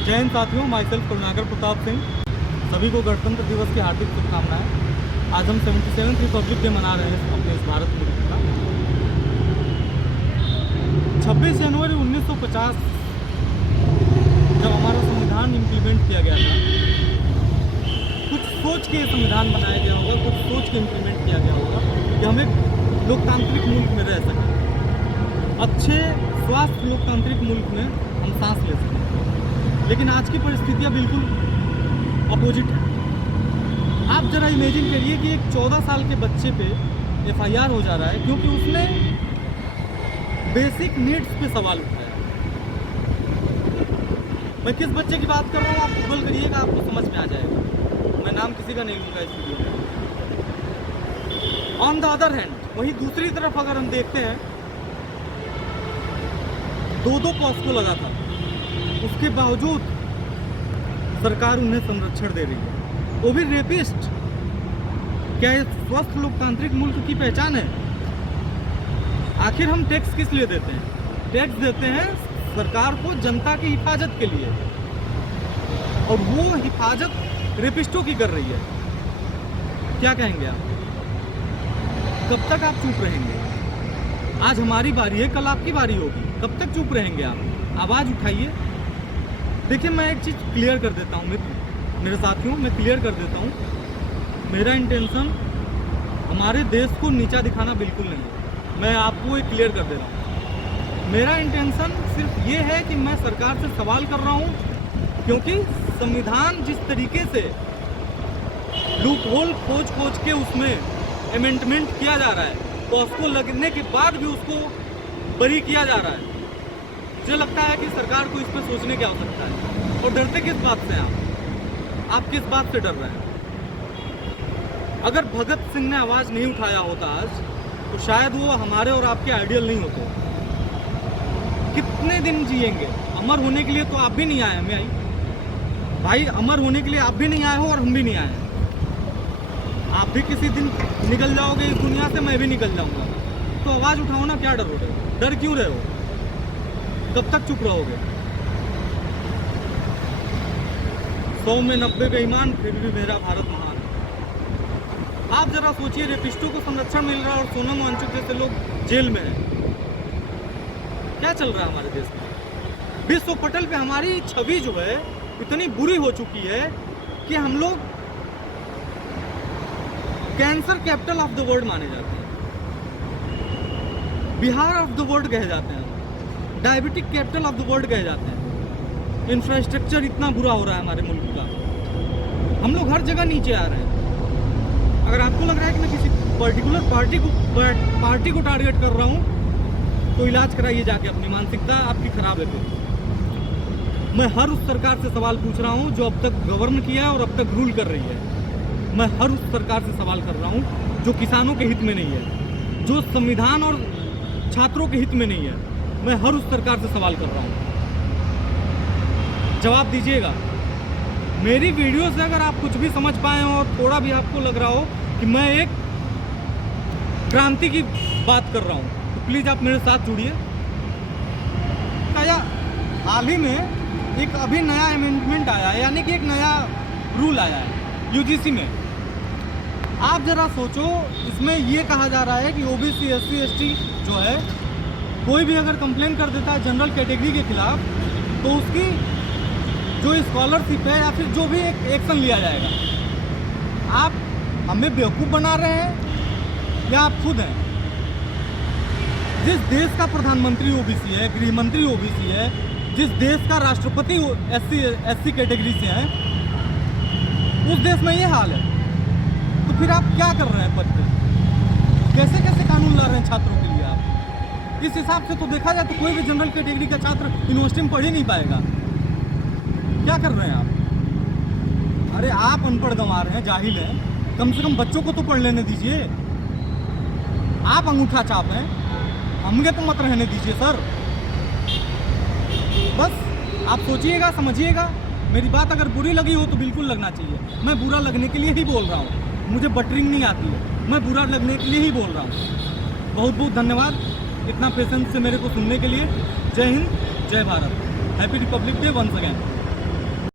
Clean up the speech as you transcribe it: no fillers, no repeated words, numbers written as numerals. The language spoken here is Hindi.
जय हिंद साथियों, माई सेल्फ करुणाकर प्रताप सिंह। सभी को गणतंत्र दिवस की हार्दिक शुभकामनाएं। आज हम 77th रिपब्लिक डे मना रहे हैं अपने इस भारत मुल्क का। 26 जनवरी 1950 जब हमारा संविधान इम्प्लीमेंट किया गया था, कुछ सोच के संविधान बनाया गया होगा, कुछ सोच के इम्प्लीमेंट किया गया होगा कि हम एक लोकतांत्रिक मुल्क में रह सकें, अच्छे स्वास्थ्य लोकतांत्रिक मुल्क में हम सांस ले सकें। लेकिन आज की परिस्थितियां बिल्कुल अपोजिट है। आप जरा इमेजिन करिए कि एक 14 साल के बच्चे पे FIR हो जा रहा है क्योंकि उसने बेसिक नीड्स पे सवाल उठाया। मैं किस बच्चे की बात कर रहा हूँ, आप गूगल करिएगा, आपको समझ में आ जाएगा। मैं नाम किसी का नहीं लूँगा इस वीडियो में। ऑन द अदर हैंड, वहीं दूसरी तरफ अगर हम देखते हैं, 2 पॉस्को लगा था, उसके बावजूद सरकार उन्हें संरक्षण दे रही है, वो भी रेपिस्ट। क्या ये स्वस्थ लोकतांत्रिक मुल्क की पहचान है? आखिर हम टैक्स किस लिए देते हैं? टैक्स देते हैं सरकार को जनता की हिफाजत के लिए, और वो हिफाजत रेपिस्टों की कर रही है। क्या कहेंगे आप? कब तक आप चुप रहेंगे? आज हमारी बारी है, कल आपकी बारी होगी। कब तक चुप रहेंगे आप? आवाज़ उठाइए। देखिए, मैं एक चीज़ क्लियर कर देता हूँ मेरे साथियों, मैं क्लियर कर देता हूँ, मेरा इंटेंशन हमारे देश को नीचा दिखाना बिल्कुल नहीं है। मैं आपको एक क्लियर कर दे रहा हूँ। मेरा इंटेंशन सिर्फ ये है कि मैं सरकार से सवाल कर रहा हूँ, क्योंकि संविधान जिस तरीके से लूप होल खोज के उसमें अमेंडमेंट किया जा रहा है, पॉस्को लगने के बाद भी उसको बरी किया जा रहा है, मुझे लगता है कि सरकार को इस पर सोचने की आवश्यकता है। और डरते किस बात से आप किस बात से डर रहे हैं? अगर भगत सिंह ने आवाज़ नहीं उठाया होता आज, तो शायद वो हमारे और आपके आइडियल नहीं होते। कितने दिन जिएंगे? अमर होने के लिए तो आप भी नहीं आए हैं भाई, अमर होने के लिए आप भी नहीं आए हो और हम भी नहीं आए हैं। आप भी किसी दिन निकल जाओगे इस दुनिया से, मैं भी निकल जाऊंगा। तो आवाज़ उठाओ ना, क्या डर हो रहे हो? डर क्यों रहे हो? कब तक चुप रहोगे? 100 में 90 बेईमान, फिर भी मेरा भारत महान। आप जरा सोचिए, रेपिस्टों को संरक्षण मिल रहा है और सोनम वांगचुक जैसे लोग जेल में हैं। क्या चल रहा है हमारे देश में? विश्व पटल पे हमारी छवि जो है इतनी बुरी हो चुकी है कि हम लोग cancer capital of the world माने जाते हैं, बिहार ऑफ द वर्ल्ड कहे जाते हैं, diabetic capital of the world कहे जाते हैं। इंफ्रास्ट्रक्चर इतना बुरा हो रहा है हमारे मुल्क का, हम लोग हर जगह नीचे आ रहे हैं। अगर आपको लग रहा है कि मैं किसी पर्टिकुलर पार्टी को टारगेट कर रहा हूँ, तो इलाज कराइए जाके। अपनी मानसिकता आपकी खराब है। तो मैं हर उस सरकार से सवाल पूछ रहा हूँ जो अब तक गवर्न किया है और अब तक रूल कर रही है। मैं हर उस सरकार से सवाल कर रहा हूँ जो किसानों के हित में नहीं है, जो संविधान और छात्रों के हित में नहीं है। मैं हर उस सरकार से सवाल कर रहा हूँ, जवाब दीजिएगा। मेरी वीडियो से अगर आप कुछ भी समझ पाए हो और थोड़ा भी आपको लग रहा हो कि मैं एक क्रांति की बात कर रहा हूँ, तो प्लीज़ आप मेरे साथ जुड़िए। हाल ही में एक अभी नया अमेंडमेंट आया है, यानी कि एक नया रूल आया है UGC में। आप जरा सोचो, इसमें ये कहा जा रहा है कि OBC SC ST जो है, कोई भी अगर कंप्लेन कर देता है जनरल कैटेगरी के खिलाफ, तो उसकी जो स्कॉलरशिप है या फिर जो भी एक एक्शन लिया जाएगा। आप हमें बेवकूफ़ बना रहे हैं या आप खुद हैं? जिस देश का प्रधानमंत्री OBC है, गृह मंत्री OBC है, जिस देश का राष्ट्रपति SC कैटेगरी से है, उस देश में ये हाल है, तो फिर आप क्या कर रहे हैं पद पे? कैसे कैसे कानून ला रहे हैं छात्रों के लिए आप? इस हिसाब से तो देखा जाए तो कोई भी जनरल कैटेगरी का छात्र यूनिवर्सिटी में पढ़ ही नहीं पाएगा। क्या कर रहे हैं आप? अरे आप अनपढ़ गंवार हैं, जाहिल हैं, कम से कम बच्चों को तो पढ़ लेने दीजिए। आप अंगूठा छाप हैं, हमें तो मत रहने दीजिए सर। बस आप सोचिएगा, समझिएगा। मेरी बात अगर बुरी लगी हो तो बिल्कुल लगना चाहिए। मैं बुरा लगने के लिए ही बोल रहा हूँ, मुझे बटरिंग नहीं आती है, मैं बुरा लगने के लिए ही बोल रहा हूँ। बहुत बहुत धन्यवाद इतना पेशेंस से मेरे को सुनने के लिए। जय हिंद, जय Bharat. Happy republic day once again.